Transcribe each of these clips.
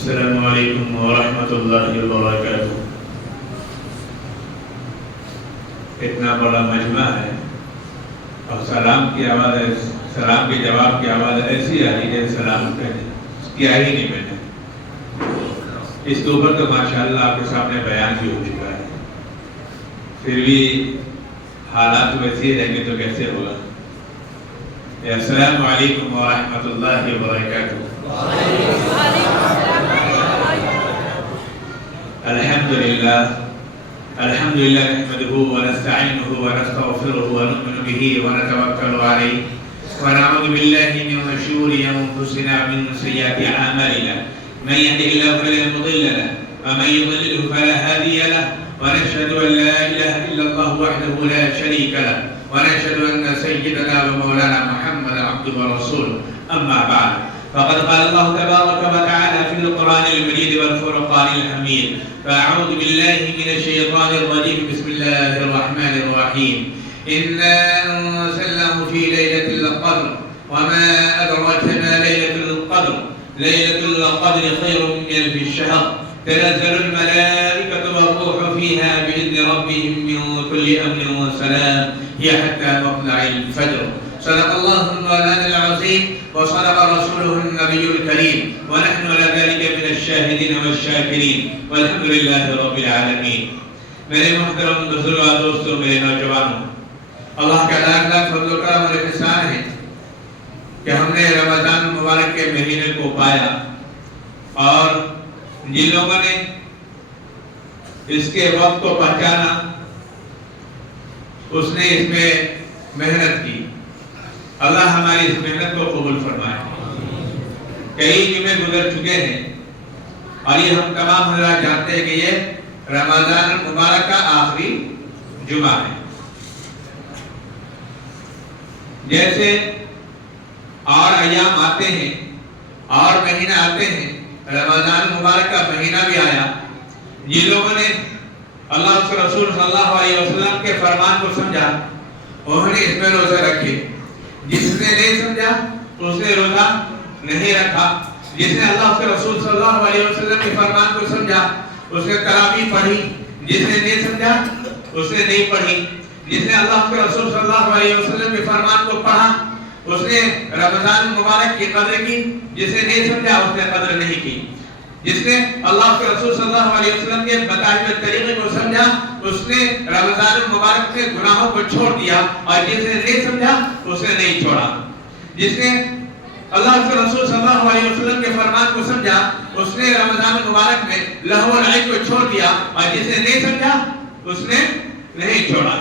السلام علیکم ورحمۃ اللہ وبرکاتہ۔ اتنا بڑا مجمع ہے اور سلام کی آواز ہے، سلام کے جواب کی آواز ایسی آ رہی ہے سلام کیا ہی نہیں میں نے۔ اس کے اوپر تو ماشاءاللہ آپ کے سامنے بیان بھی ہو چکا ہے، پھر بھی حالات ویسے ہی رہیں گے تو کیسے ہوگا۔ السلام علیکم ورحمۃ اللہ وبرکاتہ۔ الحمد لله نحمده ونستعينه ونستغفره ونؤمن به ونتوكل عليه ونعوذ بالله من شرور انفسنا ومن سيئات اعمالنا من يهده الله فلا مضل له ومن يضلل فلا هادي له ونشهد ان لا اله الا الله وحده لا شريك له ونشهد ان سيدنا ومولانا محمدا عبده ورسوله اما بعد فقد قال الله تبارك وتعالى في القرآن المجيد والفرقان الحميد فأعوذ بالله من الشيطان الرجيم بسم الله الرحمن الرحيم إنا أنزلناه في ليلة القدر وما أدراك ما ليلة القدر ليلة القدر خير من ألف الشهر تنزل الملائكة والروح فيها بإذن ربهم من كل أمر وسلام هي حتى مطلع الفجر صدق الله مولانا العظيم وصدق رسوله النبي الكريم ونحن على ذلك من الشاهدين والشاكرين والحمد لله رب العالمين۔ میرے محترم بزرگوں اور دوستوں، میرے نوجوانوں، اللہ کا لاکھ لاکھ فضل و کرم اور احسان ہے کہ ہم نے رمضان مبارک کے مہینے کو پایا، اور جن لوگوں نے اس کے وقت کو پہچانا اس نے اس میں محنت کی، اللہ ہماری اس محنت کو قبول فرمائے۔ کئی جمعے گزر چکے ہیں اور یہ ہم تمام حضرات جانتے ہیں کہ یہ رمضان المبارک کا آخری جمعہ ہے۔ جیسے اور ایام آتے ہیں اور مہینہ آتے ہیں، رمضان المبارک کا مہینہ بھی آیا۔ جن لوگوں نے اللہ کے رسول صلی اللہ علیہ وسلم کے فرمان کو سمجھا انہوں نے اس میں روزہ رکھے، جس نے نہیں سمجھا اس نے روزہ نہیں رکھا۔ جس نے اللہ کے رسول صلی اللہ علیہ وسلم کے فرمان کو سمجھا اس نے تراویح پڑھی، جس نے نہیں سمجھا اس نے نہیں پڑھی۔ جس نے اللہ کے رسول صلی اللہ علیہ وسلم کے فرمان کو پڑھا اس نے رمضان مبارک کی قدر کی، جس نے نہیں سمجھا اس نے قدر نہیں کی۔ جس نے اللہ کے رسول صلی اللہ علیہ وسلم کے بتائے ہوئے طریقے کو سمجھا اس نے رمضان المبارک میں گناہوں کو چھوڑ دیا، اور جس نے نہیں سمجھا اس نے نہیں چھوڑا۔ جس نے اللہ کے رسول صلی اللہ علیہ وسلم کے فرمان کو سمجھا اس نے رمضان المبارک میں لہو و لعب کو چھوڑ دیا، اور جس نے نہیں سمجھا اس نے نہیں چھوڑا۔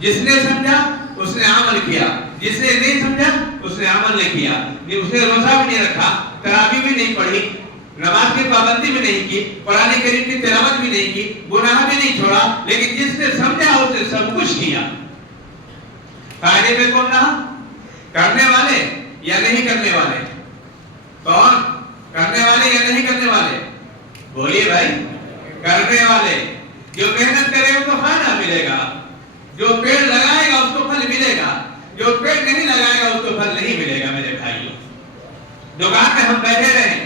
جس نے سمجھا اس نے عمل کیا، جس نے نہیں سمجھا اس نے عمل نہیں کیا۔ اس نے روزہ بھی نہیں رکھا، تراویح بھی نہیں پڑھی، نماز کی پابندی بھی نہیں کی، قرآن کریم کی تلاوت بھی نہیں کی، گناہ بھی نہیں چھوڑا، لیکن جس نے سمجھا اس نے سب کچھ کیا۔ فائدے میں کون رہا؟ کرنے والے یا نہیں کرنے والے؟ کون؟ کرنے والے یا نہیں کرنے والے؟ بولیے بھائی، کرنے والے۔ جو محنت کرے اس کو فائدہ ملے گا، جو پیڑ لگائے گا اس کو پھل ملے گا، جو پیڑ نہیں لگائے گا اس کو پھل نہیں ملے گا۔ میرے بھائیوں، دکان میں ہم بیٹھے رہیں،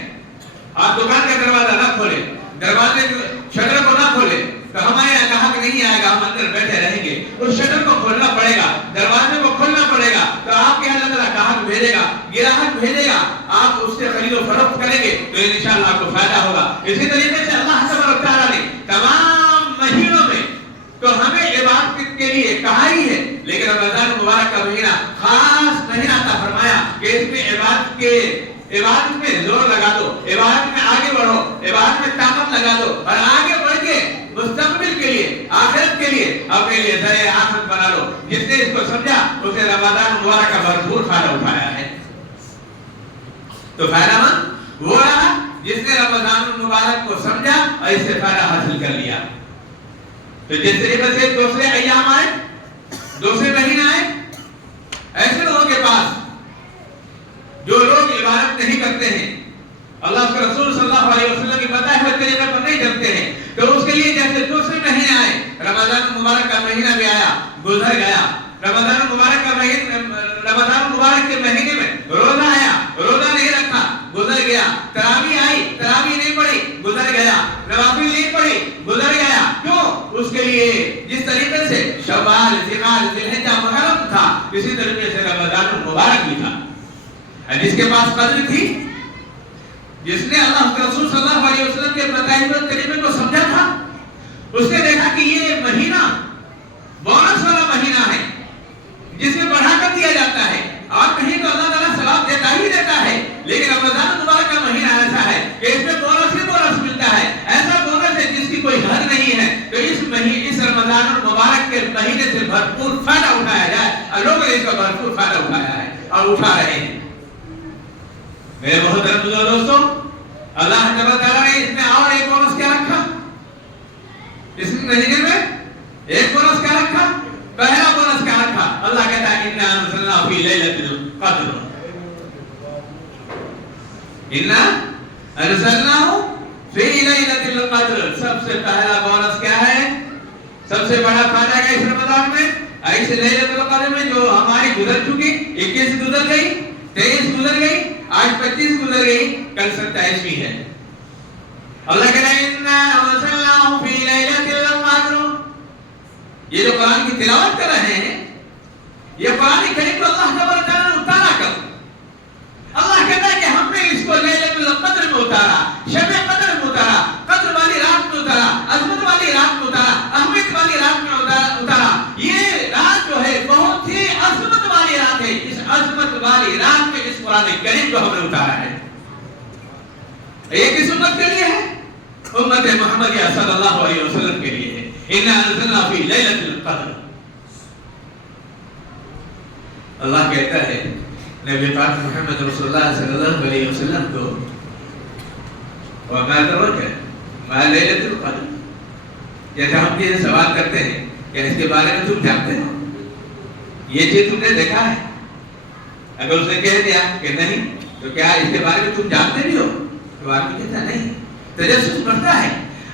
آپ دکان کا دروازہ نہ کھولے، دروازے شٹر کو نہ کھولے تو ہمارے یہاں گاہک نہیں آئے گا، ہم اندر بیٹھے رہیں گے۔ اس شٹر کو کھولنا پڑے گا، دروازے کو کھولنا پڑے گا، تو آپ کے اللہ تعالیٰ گاہک بھیجے گا، گراہک بھیجے گا، آپ اس سے خرید و فروخت کریں گے تو انشاءاللہ آپ کو فائدہ ہوگا۔ اسی طریقے سے اللہ تبارک و تعالیٰ نے تمام مہینوں میں تو ہمیں عبادت کے لیے کہا ہی ہے، لیکن رمضان مبارک کا مہینہ خاص مہینہ عطا فرمایا کہ اس میں عبادت میں زور لگا دو، عبادت میں آگے بڑھو، عبادت میں طاقت لگا دو، اور آگے بڑھ کے مستقبل کے لیے، آخرت کے لیے اپنے لیے ذریعہ آخرت بنا لو۔ جس نے اس کو سمجھا اس نے رمضان مبارک کا بھرپور فائدہ اٹھایا ہے۔ تو فائدہ مند وہ رہا جس نے رمضان المبارک کو سمجھا اور اس سے فائدہ حاصل کر لیا۔ تو جس طریقے سے دوسرے ایام آئے، دوسرے مہینے آئے، ایسے لوگوں کے پاس جو لوگ عبادت نہیں کرتے ہیں، اللہ کے رسول صلی اللہ علیہ وسلم کی بتائے ہوئے طریقے پر نہیں چلتے ہیں، تو اس کے لیے جیسے دوسرے مہینے آئے، رمضان المبارک کا مہینہ بھی آیا، گزر گیا۔ رمضان المبارک کے مہینے میں روزہ آیا، روزہ نہیں رکھا، گزر گیا۔ جس کے پاس قدر تھی، جس نے اللہ کے رسول صلی اللہ علیہ وسلم کے بتائے ہوئے کلمے کو سمجھا تھا، اس نے دیکھا کہ یہ مہینہ بونس والا مہینہ ہے جس میں بڑھا کر دیا جاتا ہے، اور کہیں تو اللہ تعالیٰ ثواب دیتا ہی دیتا ہے، لیکن رمضان مبارک کا مہینہ ایسا ہے کہ اس میں بونس ہی بونس ملتا ہے، ایسا بونس ہے جس کی کوئی حد نہیں ہے۔ تو اس رمضان المبارک کے مہینے سے بھرپور فائدہ اٹھایا جائے، اور لوگوں نے اس کا بھرپور فائدہ اٹھایا ہے اور اٹھا رہے ہیں۔ میرے محترم دوستوں، اللہ تعالیٰ نے اس میں اور ایک بونس کیا رکھا؟ اس مہینے میں ایک بونس کیا رکھا؟ پہلا بونس کیا رکھا؟ اللہ کہتا ہے اِنَّا أَنزَلْنَاهُ فِي لَيْلَةِ الْقَدْرِ، اِنَّا أَنزَلْنَاهُ فِي لَيْلَةِ الْقَدْرِ۔ سب سے پہلا بونس کیا ہے؟ سب سے بڑا فائدہ ہے اس رمضان میں، ایسے لیلۃ القدر میں جو ہماری گزر چکی، 21 گزر گئی، 23 گزر گئی، آج 25 گزر گئی، کل 27ویں ہے۔ اللہ کہتا ہے اِنَّا أَنزَلْنَاهُ فِي لَيْلَةِ الْقَدْرِ۔ یہ جو قرآن کی تلاوت کر رہے ہیں، یہ قرآن کریم کو اللہ تبارک تعالیٰ نے اتارا کر، اللہ کہتا ہے کہ ہم نے اس کو لیلۃ القدر میں اتارا، شب قدر میں اتارا، قدر والی رات میں اتارا، عظمت والی رات میں اتارا، اہمیت والی رات میں اتارا۔ یہ رات جو ہے بہت ہی عظمت والی رات ہے، اس عظمت والی رات میں اس قرآن کریم کو ہم نے اتارا ہے۔ یہ کس امت کے لیے ہے؟ امت محمدیہ صلی اللہ علیہ وسلم کے لیے ہے۔ اِنَّا أَنزَلْنَاهُ فِي لَيْلَةِ الْقَدْرِ۔ اللہ کہتا ہے نبی پاک محمد رسول اللہ صلی اللہ علیہ وسلم کو، وَمَا أَدْرَاكَ مَا لَيْلَةُ الْقَدْرِ۔ جیسے ہم یہ سوال کرتے ہیں کہ اس کے بارے میں تم جانتے ہو، یہ چیز تم نے دیکھا ہے؟ اگر اس نے کہہ دیا کہ نہیں، تو کیا اس کے بارے میں تم جانتے بھی ہو؟ تو آدمی کہتا نہیں، تجسس بڑھتا ہے۔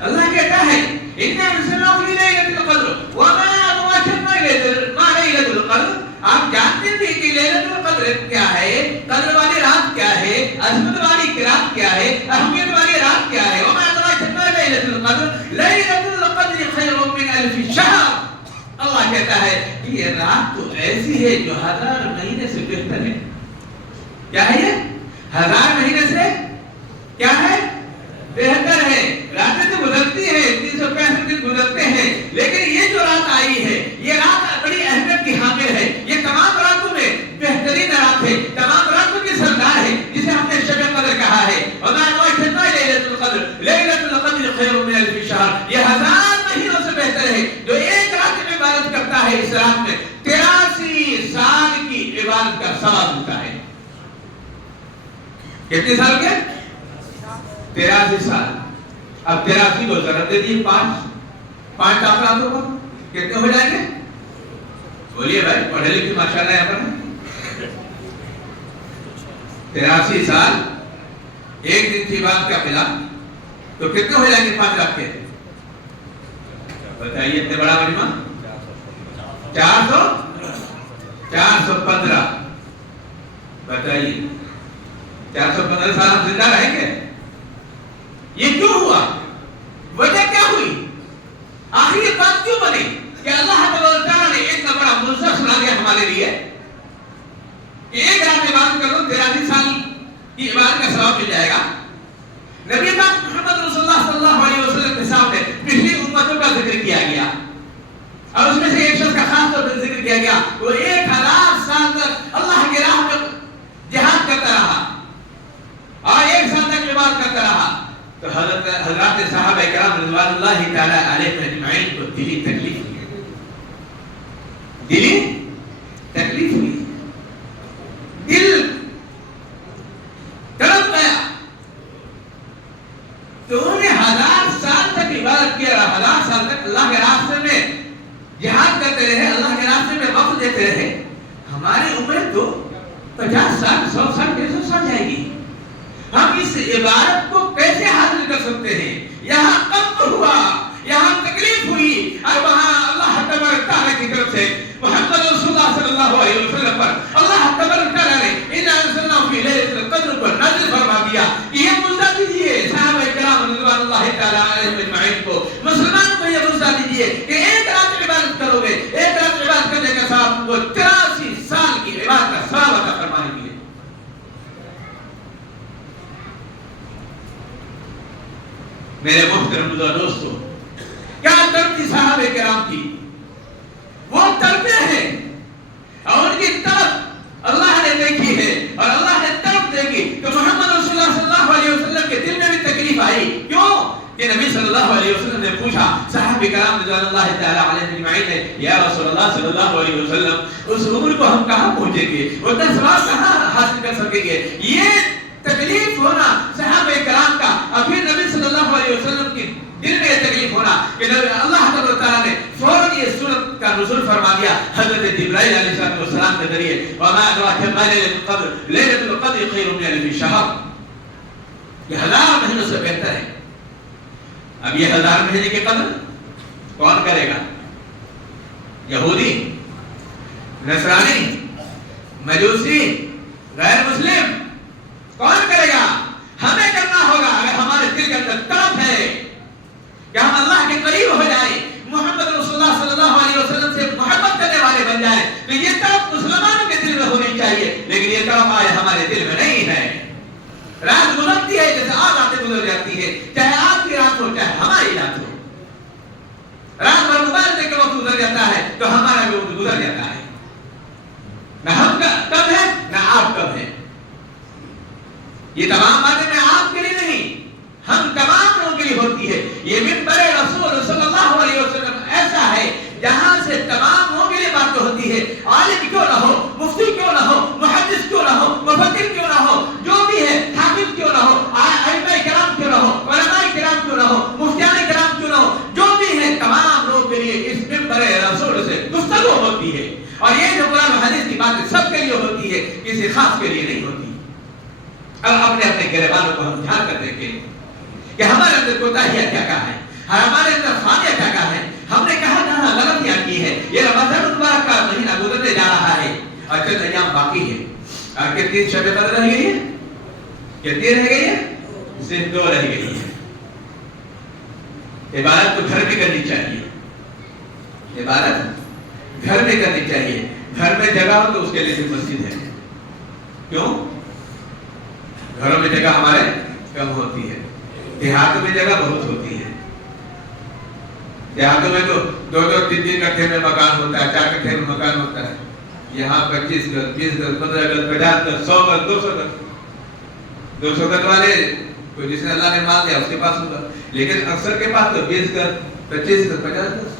اللہ کہتا ہے اِنَّا أَنزَلْنَاهُ فِي لَيْلَةِ الْقَدْرِ وَمَا أَدْرَاكَ مَا لَيْلَةُ الْقَدْرِ۔ آپ جانتے تھے کہ لیلۃ القدر کیا ہے، قدر والی رات کیا ہے، عظمت والی رات کیا ہے، اہمیت والی رات کیا ہے؟ وَمَا أَدْرَاكَ مَا لَيْلَةُ الْقَدْرِ لَيْلَةُ الْقَدْرِ خَيْرٌ مِّنْ أَلْفِ شَهْرٍ۔ اللہ کہتا ہے کہ یہ رات تو ایسی ہے جو 1000 مہینے سے بہتر ہے۔ کیا ہے یہ؟ 1000 مہینے سے کیا ہے؟ بہتر ہے۔ راتیں تو گزرتی ہیں، 365 دن گزرتے ہیں، لیکن یہ جو رات آئی ہے، یہ رات بڑی اہمیت کی حامل ہے۔ یہ تمام راتوں میں بہترین رات ہے، تمام راتوں کی سردار ہے، جسے ہم نے شب قدر کہا ہے۔ وَمَا أَدْرَاكَ مَا لَيْلَةُ الْقَدْرِ لَيْلَةُ الْقَدْرِ خَيْرٌ مِّنْ أَلْفِ شَهْرٍ۔ یہ 1000 مہینوں سے بہتر ہے۔ جو ایک رات میں عبادت کرتا ہے، اس رات میں 83 سال کی عبادت کا ثواب ملتا ہے۔ کتنے سال کے؟ 83 سال۔ اب 83 کو ضرب دے دیے 5 افرادوں کو، کتنے ہو جائیں گے؟ بولیے بھائی، پڑھے لکھے ماشاءاللہ یہاں پر 83 سال ایک دن کی بات کا ملا تو کتنے ہو جائیں گے 5 لاکھ کے؟ بتائیے اتنے بڑا مجمع 415۔ بتائیے 415 سال ہم زندہ رہیں گے؟ یہ کیوں ہوا؟ وجہ کیا ہوئی؟ آخر یہ بات کیوں بنی کہ اللہ تعالیٰ نے اتنا بڑا منظر سنا دیا ہمارے لیے کہ ایک رات عبادت کرو 83 سال کی عبادت کا ثواب مل جائے گا۔ نبی پاک محمد رسول اللہ صلی اللہ علیہ وسلم کے سامنے پچھلی امتوں کا ذکر کیا گیا، اور اس میں سے ایک شخص کا خاص طور پر ذکر کیا گیا، وہ 1000 سال تک اللہ کی راہ میں جہاد کرتا رہا اور 1 سال تک عبادت کرتا رہا۔ تو حضرات صحابہ کرام رضوان اللہ تعالی علیہم اجمعین کو دلی تکلیف ہوئی، دل تڑپ گیا۔ تو انہوں نے 1000 سال تک عبادت کیا، 1000 سال تک اللہ کے راستے میں جہاد کرتے رہے، اللہ کے راستے میں وقت دیتے رہے۔ ہماری عمر تو 50 سال 100 سال 150 سال جائے گی، ہم اس عبادت کو کیسے حاصل کر سکتے ہیں؟ یہاں کم ہوا، یہاں تکلیف ہوئی، اور وہاں اللہ تبارک تعالیٰ کی طرف سے محمد رسول اللہ صلی اللہ علیہ وسلم پر اللہ تبارک تعالیٰ نے اِنَّا أَنزَلْنَاهُ فِي لَيْلَةِ الْقَدْرِ پر نازل فرما دیا کہ یہ مجزہ دیجئے صحابہ کرام رضوان اللہ تعالیٰ علیہم اجمعین کو، مسلمان کو یہ مجزہ دیجئے کہ ایک رات عبادت کرو گے، ایک رات عبادت کرنے کا ثواب وہ 83 سال کی عبادت کا ثواب عطا فرمائیں گے۔ میرے محترم دوستوں، کیا طرف تھی صحابہ کرام کی؟ وہ طرفیں ہیں اور ان کی طرف اللہ نے دیکھی ہے اور اللہ نے طرف دیکھی تو محمد رسول اللہ صلی اللہ علیہ وسلم کے دل میں بھی تکلیف آئی. کیوں کہ نبی صلی اللہ علیہ وسلم نے پوچھا صحابہ کرام رضوان اللہ تعالی علیہم اجمعین نے، یا رسول اللہ صلی اللہ علیہ وسلم اس عمر کو ہم کہاں پہنچیں گے، اتنا ثواب کہاں حاصل کر سکیں گے؟ یہ تکلیف ہونا صحابہ کرام کا، اور پھر نبی صلی اللہ علیہ وسلم کی دل میں یہ تکلیف ہونا کہ اللہ تعالیٰ نے فوراً یہ سورت کا نزول فرما دیا حضرت جبرائیل علیہ السلام کے ذریعے. وما ادراک ما لیلۃ القدر، لیلۃ القدر خیر من الف شہر. یہ 1000 مہینوں سے بہتر ہے. اب یہ 1000 مہینے کی قدر کون کرے گا؟ یہودی، نصرانی، مجوسی، غیر مسلم، کون کرے گا؟ ہمیں کرنا ہوگا. اگر ہمارے دل کے اندر طلب ہے کہ ہم اللہ کے قریب ہو جائیں، محمد رسول اللہ صلی اللہ علیہ وسلم سے محبت کرنے والے بن جائیں، تو یہ طرف مسلمانوں کے دل میں ہونی چاہیے. لیکن یہ طرف آج ہمارے دل میں نہیں ہے. رات گزرتی ہے جیسے آگ آتے گزر جاتی ہے، چاہے آپ کی رات ہو چاہے ہماری رات ہو. رات بھر موبائل دیکھ کر وقت گزر جاتا ہے تو ہمارا بھی وقت گزر جاتا ہے. نہ ہم کم ہیں نہ آپ کم ہیں. یہ تمام باتیں میں آپ کے لیے نہیں، ہم تمام لوگوں کے لیے ہوتی ہے. یہ منبر رسول صلی اللہ علیہ وسلم ایسا ہے جہاں سے تمام لوگوں کے لیے باتیں ہوتی ہے. عالم کیوں نہ ہو، مفتی کیوں نہ ہو، محدث کیوں نہ ہو، مفکر کیوں نہ ہو، جو بھی ہے، حافظ کیوں نہ ہو، ائمہ کرام کیوں نہ ہو، علماء کرام کیوں نہ ہو، مفتیان کرام کیوں نہ ہو، جو بھی ہے تمام لوگوں کے لیے اس منبر رسول سے گفتگو ہوتی ہے. اور یہ جو قرآن و حدیث کی باتیں سب کے لیے ہوتی ہے، کسی خاص کے لیے نہیں ہوتی. اب اپنے گریبانوں کو ہم دھیان کر دیکھیں کہ ہمارے اندر کوتاہیاں کیا کیا ہے، ہمارے اندر خامیاں کیا کیا ہے، ہم نے کہاں کہاں غلطیاں کی ہے. یہ رمضان المبارک کا مہینہ گزرنے جا رہا ہے اور چند ایام باقی ہے. اور کتنی شب قدر رہ گئی ہے؟ کتنی رہ گئی ہے؟ صرف 2 رہ گئی ہے. عبادت تو گھر میں کرنی چاہیے، عبادت گھر میں کرنی چاہیے. گھر میں جگہ ہو تو اس کے لیے بھی مسجد ہے. کیوں؟ گھروں میں جگہ ہمارے کم ہوتی ہے، دیہاتوں میں جگہ بہت ہوتی ہے. دیہاتوں میں تو 2-2 3-3 کٹھے میں مکان ہوتا ہے، 4 کٹھے میں مکان ہوتا ہے. یہاں 25 گز، 20 گز، 15 گز، 50 گز، 100 گز، 200 گز. 200 گز والے تو جس نے اللہ نے مال دیا اس کے پاس ہوگا، لیکن اکثر کے پاس تو 20 گز، 25 گز، 50 گز.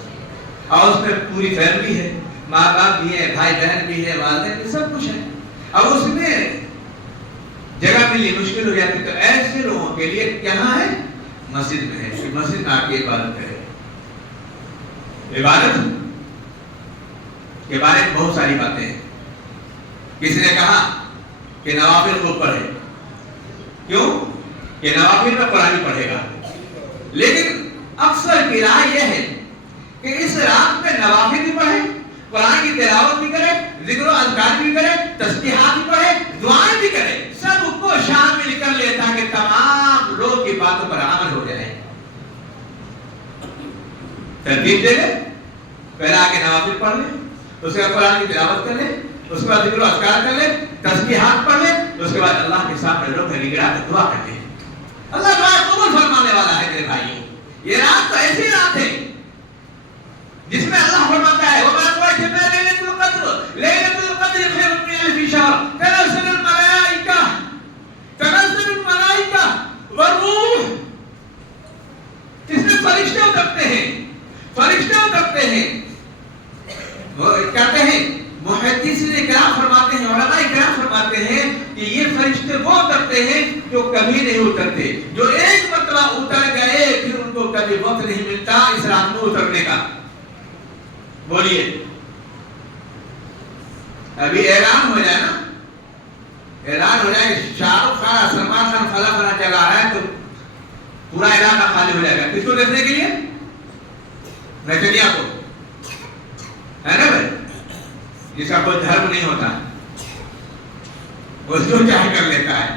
اور اس میں پوری فیملی ہے، ماں باپ بھی ہے، بھائی بہن بھی ہے، والدین بھی، سب کچھ ہے. اب اس میں جگہ ملنی مشکل ہو جاتی. تو ایسے لوگوں کے لیے کہاں ہے؟ مسجد میں ہے. مسجد میں آ کے عبادت کرے. عبادت کے بارے میں بہت ساری باتیں ہیں. کسی نے کہا کہ نوافل کو پڑھے. کیوں کہ نوافل میں قرآن پڑھے گا. لیکن اکثر کی رائے یہ ہے کہ اس رات میں نوافل بھی پڑھے، قرآن کی تلاوت بھی کرے، ذکر و اذکار بھی کرے، تسبیحات بھی پڑھے، دعائیں بھی کرے، سب کو شامل کر لے تاکہ تمام لوگ کی باتوں پر عمل ہو جائے. ترتیب دے لے، پہلے آگے نوافل پڑھ لے، اس کے بعد قرآن کی تلاوت کر لے، اس کے بعد ذکر و اذکار کر لے، تسبیحات پڑھ لے، اس کے بعد اللہ کے سامنے لوگ گڑا کے دعا کرتے ہیں. اللہ دعا قبول فرمانے والا ہے میرے بھائیوں. یہ رات تو ایسی رات ہے جس میں اللہ فرماتا ہے وَمَا أَدْرَاكَ مَا لَيْلَةُ الْقَدْرِ لَيْلَةُ الْقَدْرِ خَيْرٌ مِنْ أَلْفِ شَهْرٍ تَنَزَّلُ الْمَلَائِكَةُ وَالرُّوحُ. اس میں فرشتے اترتے ہیں، فرشتے اترتے ہیں. وہ کہتے ہیں محدثین کرام فرماتے ہیں، علماء کرام فرماتے ہیں کہ یہ فرشتے وہ اترتے ہیں جو کبھی نہیں اترتے، جو ایک مرتبہ اتر گئے پھر ان کو کبھی وقت نہیں ملتا اس رات میں اترنے کا. بولیے ابھی اعلان ہو جائے نا، اعلان ہو جائے کہ شاہ رخ خان، سلمان خان فلاں فلاں جگہ آ رہا ہے تو پورا علاقہ خالی ہو جائے گا. کس کو دیکھنے کے لیے؟ نچنیا کو، ہے نا بھائی، جس کا کوئی دھرم نہیں ہوتا، وہ جو چاہے کر لیتا ہے.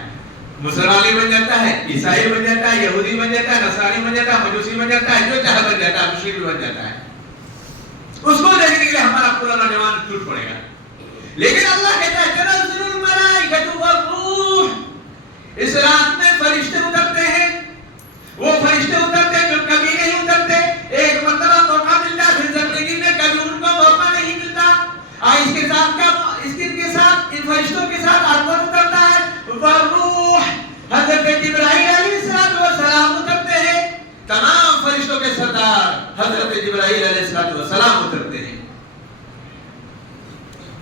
مسلمان بن جاتا ہے، عیسائی بن جاتا ہے، یہودی بن جاتا ہے، نصرانی بن جاتا ہے، مجوسی بن جاتا ہے، جو چاہے بن جاتا ہے، مشرک بن جاتا ہے. اس کو دیکھنے کے لیے ہمارا پورا نوجوان ٹوٹ پڑے گا. لیکن اللہ کہتا ہے تنزل الملائکۃ والروح. اس رات میں فرشتے اترتے ہیں. وہ فرشتے اتر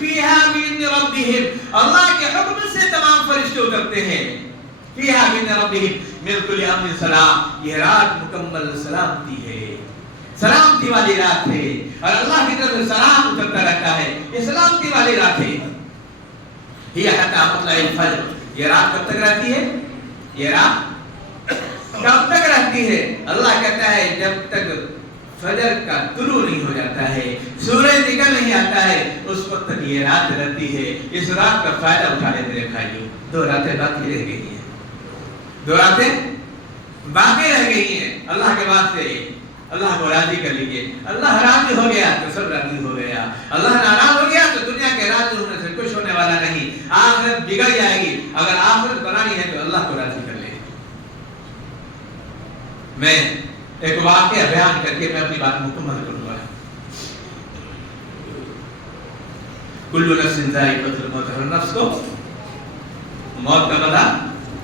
فیہا بِإِذْنِ رَبِّهِمْ، اللہ کے حکم سے تمام فرشتے اترتے ہیں. فیہا بِإِذْنِ رَبِّهِمْ مِنْ كُلِّ أَمْرٍ سَلَامٌ، یہ رات مکمل سلامتی ہے، سلامتی والی رات ہے، اور اللہ کی طرف سے سلام اترتا رہتا ہے. یہ سلامتی والی رات ہے. یہ حتی مطلع الفجر، یہ رات کب تک رہتی ہے؟ یہ رات کب تک رہتی ہے؟ اللہ کہتا ہے جب تک فجر کا طلوع نہیں ہو جاتا ہے، سورج نکل نہیں آتا ہے، اس وقت تک یہ رات رہتی ہے. اس رات کا فائدہ اٹھا لے میرے بھائیوں. 2 راتیں باقی رہ گئی ہیں، 2 راتیں باقی رہ گئی ہیں. اللہ کے واسطے اللہ کو راضی کر لیجیے. اللہ راضی ہو گیا تو سب راضی ہو گیا. اللہ ناراض ہو گیا تو دنیا کے راضی ہونے سے کچھ ہونے والا نہیں. آخرت بگڑ جائے گی. اگر آخرت بنانی ہے تو اللہ کو راضی کر لے. میں ایک واقعہ بیان کر کے میں اپنی بات مکمل کروں گا. کل نفس ذائقۃ الموت، ہر نفس کو موت کا مزہ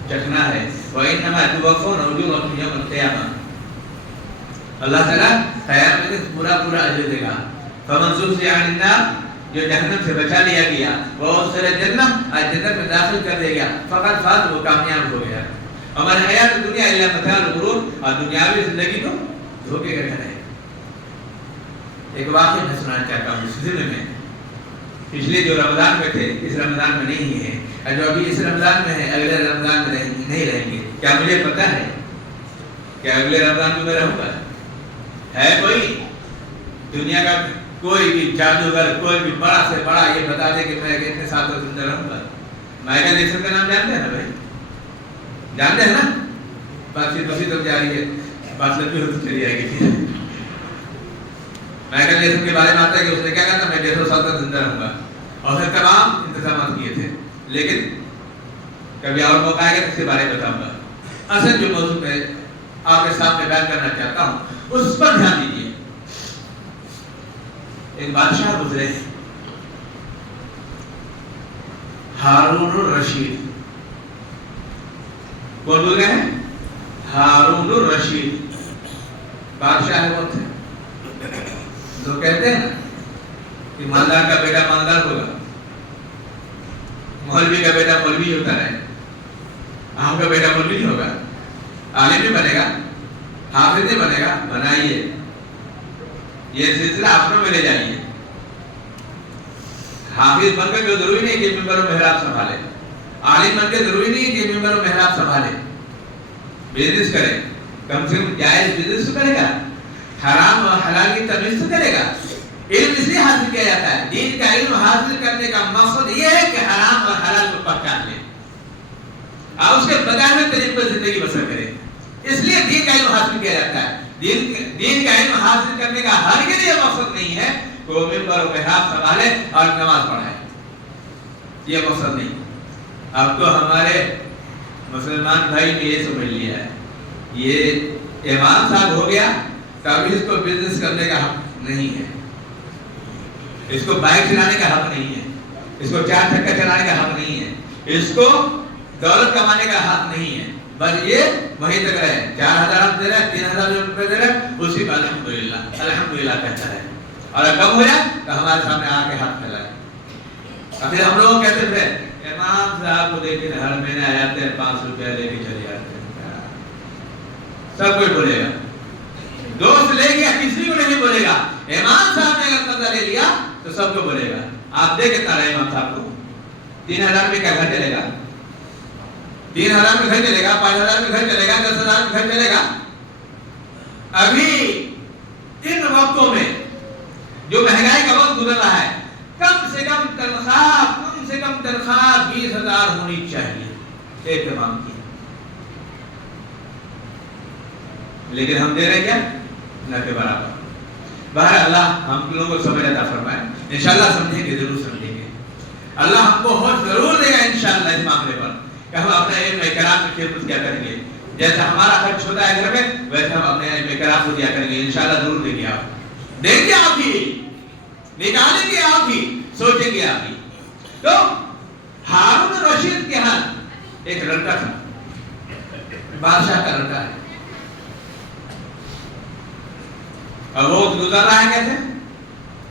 چکھنا ہے. وَإِنَّمَا تُوَفَّوْنَ أُجُورَكُمْ يَوْمَ الْقِيَامَةِ، اللہ تعالیٰ قیامت میں پورا اجر دے گا. فَمَنْ زُحْزِحَ عَنِ النَّارِ، جو جہنم سے بچا لیا گیا، وَأُدْخِلَ الْجَنَّةَ، جنت میں داخل کر دے گیا، فقط فاز، وہ کامیاب ہو گیا. ہمارے حیات دنیا الا متاع الغرور، اور دنیاوی زندگی تو دھوکے کا گھر ہے. ایک واقعہ میں سنانا چاہتا ہوں. اس ضمن میں پچھلے جو رمضان میں تھے اس رمضان میں نہیں ہے، اور جو ابھی اس رمضان میں ہے اگلے رمضان میں نہیں رہیں گے. کیا مجھے پتا ہے کہ اگلے رمضان میں میں رہوں گا؟ ہے کوئی دنیا کا کوئی بھی جادوگر، کوئی بھی بڑا سے بڑا یہ بتا دے کہ میں کتنے سال تک زندہ رہوں گا؟ مائیکل جیکسن کا نام جانتے ہیں نا بھائی؟ جانتے ہیں نا؟ بات چیت بسی تک جا رہی ہے، بات لمبی ہوتی چلی جائے گی. مائیکل جیکسن کے بارے میں آتا ہے کہ اس نے کیا کہا تھا، میں 150 سال تک زندہ رہوں گا، اور پھر تمام انتظامات کیے تھے. لیکن کبھی اور موقع آئے گا اس کے بارے میں بتاؤں گا. اصل جو موضوع میں آپ کے سامنے بیان کرنا چاہتا ہوں اس پر دھیان دیجیے. ایک بادشاہ گزرے، ہارون الرشید. کون گزرے ہیں؟ ہارون الرشید. بادشاہ وہ تھے جو کہتے ہیں نا کہ مالدار کا بیٹا مالدار ہوگا، مولوی کا بیٹا مولوی ہوتا رہے، عام کا بیٹا مولوی نہیں ہوگا، عالم بھی بنے گا، حافظ بھی بنے گا. بنائیے، یہ سلسلہ اپنوں میں لے جائیے. حافظ بن کر ضروری نہیں کہ ممبر و محراب سنبھالے، عالم بن کے ضروری نہیں کہ ممبر و محراب سنبھالے. بزنس کرے، کم سے کم جائز بزنس کرے گا، حرام اور حلال کی تمیز تو کرے گا. علم اس لیے حاصل کیا جاتا ہے، دین کا علم حاصل کرنے کا مقصد یہ ہے کہ حرام اور حلال کو پہچان لے اور اس کے بجائے میں طریق پر زندگی بسر کرے. اس لیے دین کا علم حاصل کیا جاتا ہے. دین کا علم حاصل کرنے کا ہرگز یہ مقصد نہیں ہے کہ وہ ممبر و محراب سنبھالے اور نماز پڑھائے. یہ مقصد نہیں. اب تو ہمارے مسلمان بھائی نے یہ سمجھ لیا ہے یہ امام صاحب ہو گیا کبھی اس کو بزنس کرنے کا حق نہیں ہے، اس کو بائک چلانے کا حق نہیں ہے، اس کو 4 چکر چلانے کا حق نہیں ہے، اس کو دولت کمانے کا حق نہیں ہے. بس یہ وہیں تک رہے. 4000 ہم دے رہے، 3000 روپے دے رہے، اسی کا الحمدللہ الحمدللہ کہتا ہے. اور اگر کم ہو جائے تو ہمارے سامنے آ کے ہاتھ پھیلائے. پھر ہم لوگ کہتے تھے امام صاحب کو دیکھ کے ہر مہینے آ جاتے ہیں 500 روپیہ لے کے چلے جاتے ہیں. سب کوئی بولے گا، دوست لے گیا کسی کو نہیں بولے گا. امام صاحب نے اگر قرضہ لے لیا تو سب کو بولے گا. آپ دے کتنا رہے امام صاحب کو؟ 3000 روپے کا گھر چلے گا، 3000 میں گھر چلے گا، 5000 میں گھر چلے گا، 10000 میں گھر چلے گا. ابھی ان وقتوں میں جو مہنگائی کا وقت گزر رہا ہے کم سے کم تنخواہ 20000 ہونی چاہیے ایک امام کی. لیکن ہم دے رہے کیا؟ نہ کے برابر. بہر اللہ ہم لوگوں کو سمجھ عطا فرمائے. انشاءاللہ سمجھیں گے، ضرور سمجھیں گے. اللہ ہم کو ہوش ضرور دے گا انشاءاللہ اس معاملے پر کہ ہم اپنے علم کرام کی خدمت کیا کریں گے. جیسا ہمارا خرچ ہوتا ہے گھر میں ویسے ہم اپنے علم کرام کو دیا کریں گے. انشاءاللہ ضرور دیں گے. آپ دیں گے، آپ ہی نکالیں گے، آپ ہی سوچیں گے، آپ ہی. تو ہارون رشید کے ہاں ایک لڑکا تھا، بادشاہ کا لڑکا ہے، اور وہ گزار رہا ہے کیسے؟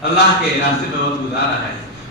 اللہ کے راستے میں وہ گزار رہا ہے.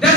10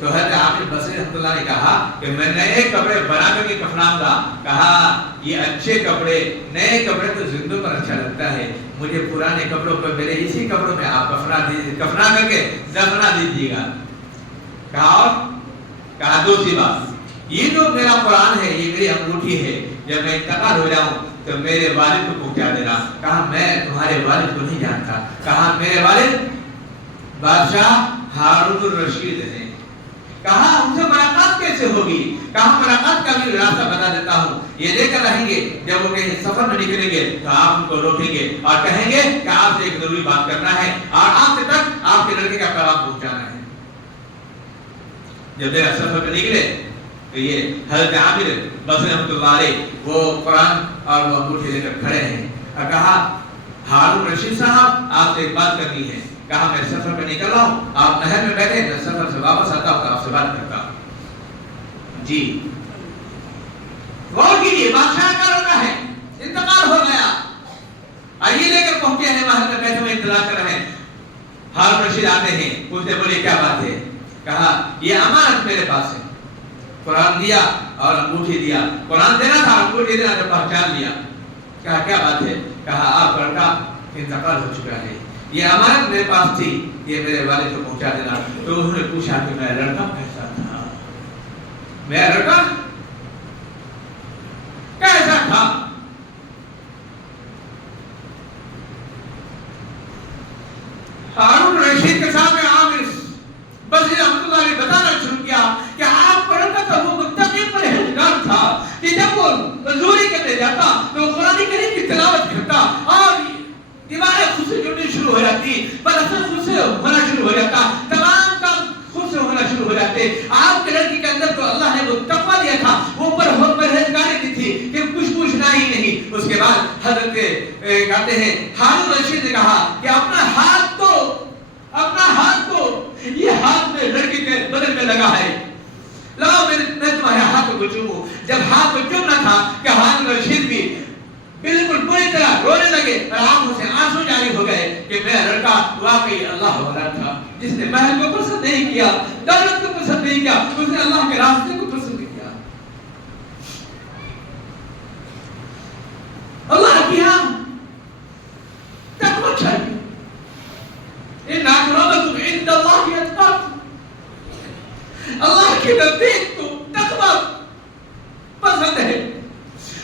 تو حضرت عامر بصری رحمۃ اللہ نے کہا کہ میں نئے کپڑے بنا کر کے کفناؤں گا. کہا یہ اچھے کپڑے، نئے کپڑے تو زندوں پر اچھا لگتا ہے، مجھے پرانے کپڑوں پر، میرے اسی کپڑوں میں آپ کفنا کر کے دفنا دیجیے گا. کہا دوسری بات، یہ جو میرا قرآن ہے، یہ میری انگوٹھی ہے، جب میں انتقال ہو جاؤں تو میرے والد کو پہنچا دینا. کہا میں تمہارے والد کو نہیں جانتا. کہا میرے والد بادشاہ ہارون الرشید ہیں. کہا ان سے ملاقات کیسے ہوگی؟ کہا ملاقات کا بھی راستہ بتا دیتا ہوں، یہ لے کر رہیں گے، جب وہ کہیں سفر میں نکلیں گے تو آپ ان کو روکیں گے اور کہیں گے کہ آپ سے ایک ضروری بات کرنا ہے اور آپ تک آپ کے لڑکے کا پیغام پہنچانا ہے. جب میرا سفر میں نکلے تو یہ حضرت عامر بصری رحمۃ اللہ علیہ وہ قرآن اور وہ انگوٹھی لے کر کھڑے ہیں اور کہا ہارون رشید صاحب آپ سے ایک بات کرنی ہے. کہا میں سفر پہ نکل رہا ہوں، آپ نہر میں بیٹھے، میں سفر سے واپس آتا ہوں تو آپ سے بات کرتا ہوں. جی غور کیجیے، بادشاہ کا رونا ہے، انتقال ہو گیا، آئیے لے کر پہنچے ہیں، محل میں بیٹھے ہوئے انتظار کر رہے ہیں. ہارون رشید آتے ہیں، پوچھتے بولے کیا بات ہے؟ کہا یہ امانت میرے پاس ہے، قرآن دیا اور انگوٹھی دیا، قرآن دینا تھا، انگوٹھی دینا تھا، پہچان لیا. کہا کیا بات ہے؟ کہا آپ لڑکا انتقال ہو چکا ہے، یہ امانت میرے پاس تھی، یہ میرے والد کو پہنچا دینا. تو انہوں نے پوچھا کہ میرا لڑکا کیسا تھا؟ میرا لڑکا کیسا تھا؟ ہارون رشید کے سامنے عامر بصری رحمۃ اللہ نے بتانا شروع کیا کہ آپ کا لڑکا تھا وہ متقی پرہیزگار تھا کہ جب وہ مزدوری کرنے جاتا تو قرآن کریم کی تلاوت کرتا اور دیواریں خود سے جڑنی شروع ہو جاتی، برسن خود سے ہونا شروع ہو جاتا، تمام کام خود سے ہونا شروع ہو جاتے. آپ کے لڑکی کے اندر تو اللہ نے وہ تقویٰ دیا تھا، وہ پرہیزگاری دی تھی کہ کچھ پوچھنا ہی نہیں. اس کے بعد حضرت کہتے ہیں ہارون رشید نے کہا کہ اپنا ہاتھ تو یہ ہاتھ میں لڑکی کے بدن میں لگا ہے، لاؤ میں تمہارے ہاتھ کو چوموں. جب ہاتھ کو چومنا تھا کہ ہارون رشید بھی بالکل پوری طرح رونے لگے اور آنکھوں سے آنسو جاری ہو گئے کہ میرا لڑکا واقعی اللہ والا تھا، جس نے محل کو پسند نہیں کیا، دولت کو پسند نہیں کیا، اس نے اللہ کے راستے کو پسند کیا. اللہ کی ہاں تقویٰ چاہیے. ان اکرمکم عند اللہ اتقاکم، اللہ کے نزدیک تو تقویٰ پسند ہے.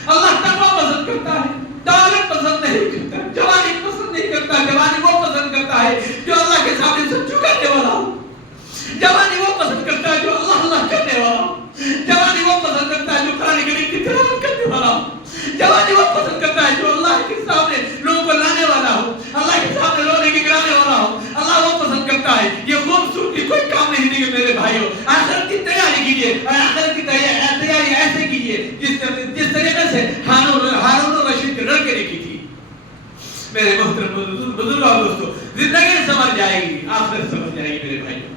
اللہ تقویٰ پسند کرتا ہے، دولت پسند نہیں کرتا، جوانی پسند نہیں کرتا. جوانی وہ پسند کرتا ہے جو اللہ کے سامنے سر جھکانے والا ہو. جوانی وہ پسند کرتا ہے جو اللہ کرنے والا ہو. جوانی وہ پسند کرتا ہے جو قرآن کریم کی تلاوت کرنے والا ہو. جوانی وہ پسند کرتا ہے جو اللہ کے سامنے لوگوں کو لانے والا ہو، اللہ کے سامنے رونے کی گرانے والا ہو. اللہ وہ پسند کرتا ہے. یہ خوبصورتی کوئی کام نہیں دی میرے بھائیوں. آخرت کی تیاری کیجیے اور آخرت کی تیاری ایسے کیجیے جس طریقے سے ہارون الرشید کے لڑکے نے کی تھی. میرے محترم بزرگوں اور دوستوں، زندگی سمجھ جائے گی، آخرت سمجھ جائے گی میرے بھائیوں.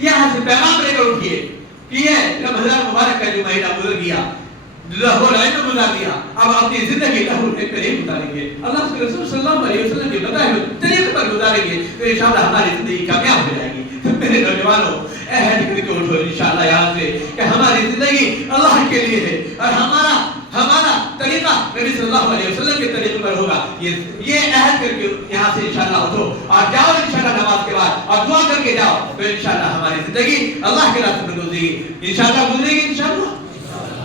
یہاں سے پیغام لے کر اٹھیے کہ یہ رمضان مبارک کا جو مہینہ گزر گیا، لاہور میں گزار دیا، اب اپنی زندگی لاہور کے قریب گزاریں گے، اللہ کے رسول صلی اللہ علیہ وسلم کے بتائے ہوئے طریقے پر گزاریں گے تو انشاءاللہ ہماری زندگی کامیاب ہو جائے گی. تو میرے نوجوانوں عہد کر کے اٹھو انشاءاللہ یہاں سے کہ ہماری زندگی اللہ کے لیے ہے اور ہمارا طریقہ نبی صلی اللہ علیہ وسلم کے طریقے پر ہوگا. یہ عہد کر کے یہاں سے انشاءاللہ اٹھو اور جاؤ انشاءاللہ نماز کے بعد اور دعا کر کے جاؤ تو انشاءاللہ ہماری زندگی اللہ کے راستے پر گزرے گی. انشاءاللہ گزرے گی، انشاءاللہ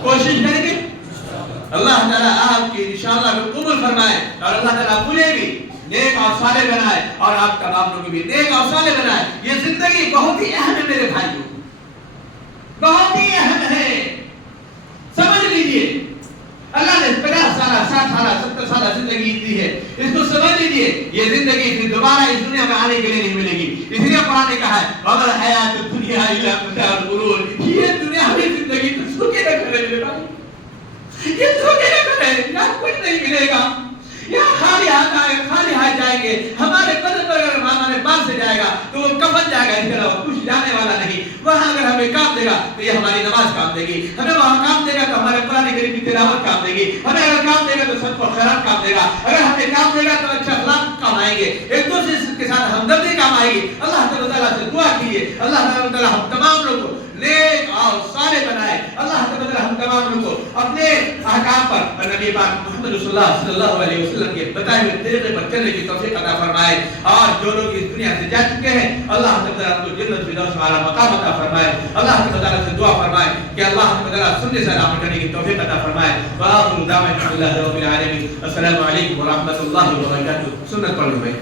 کوشش کریں گے. اللہ تعالیٰ آپ کی انشاءاللہ قبول فرمائے اور اللہ تعالیٰ مجھے بھی نیک اور صالح بنائے اور آپ تمام لوگوں کو بھی نیک اور صالح بنائے. یہ زندگی بہت ہی اہم ہے میرے بھائیوں، بہت ہی اہم ہے. سمجھ لیجئے اللہ نے 50 سالہ 60 سالہ 70 سالہ زندگی دی ہے، اس کو سمجھ لیجئے. یہ زندگی پھر دوبارہ اس دنیا میں آنے کے لیے نہیں ملے گی. اس لیے قرآن نے کہا ہے وَمَا الْحَيَاةُ الدُّنْيَا إِلَّا مَتَاعُ الْغُرُورِ. یہ دنیا ہمیں زندگی تو سکے نہ کرے میرے بھائی، یہ دھوکے نہ کرے، یار کچھ نہیں ملے گا. یا خالی ہاتھ آئے خالی ہاتھ جائیں گے. ہمارے بدن پر اگر ہمارے پاس سے جائے گا تو وہ کفن جائے گا, اس کے علاوہ کچھ جانے والا نہیں. وہاں اگر ہمیں کام دے گا تو یہ ہماری نماز کام دے گی, ہمیں وہاں کام دے گا تو ہمارے قرآن کریم کی تلاوت کام دے گی, ہمیں اگر کام دے گا تو صدقہ و خیرات کام دے گا, اگر ہمیں کام دے گا تو اچھا اخلاق کام آئیں گے, ایک دوسرے کے ساتھ ہمدردی کام آئے گی. اللہ تعالیٰ سے دعا کیجیے اللہ تعالیٰ ہم تمام لوگوں کو نیک اور صالح بنائے. اللہ تعالیٰ ہم تمام لوگوں کو اپنے احکام پر اور نبی پاک محمد رسول اللہ صلی اللہ علیہ وسلم کے بتائے ہوئے طریقے پر چلنے کی توفیق عطا فرمائے. اور جو لوگ اس دنیا سے جا چکے ہیں اللہ تعالیٰ کو جنت الفردوس والا مقام عطا فرمائے. اللہ تعالیٰ سے دعا فرمائے کہ اللہ تعالیٰ سننے سے عمل کرنے کی توفیق عطا فرمائے. وآخر دعوانا الحمد للہ رب العالمین. السلام علیکم ورحمۃ اللہ وبرکاتہ. سنت پڑھ لو بھائی.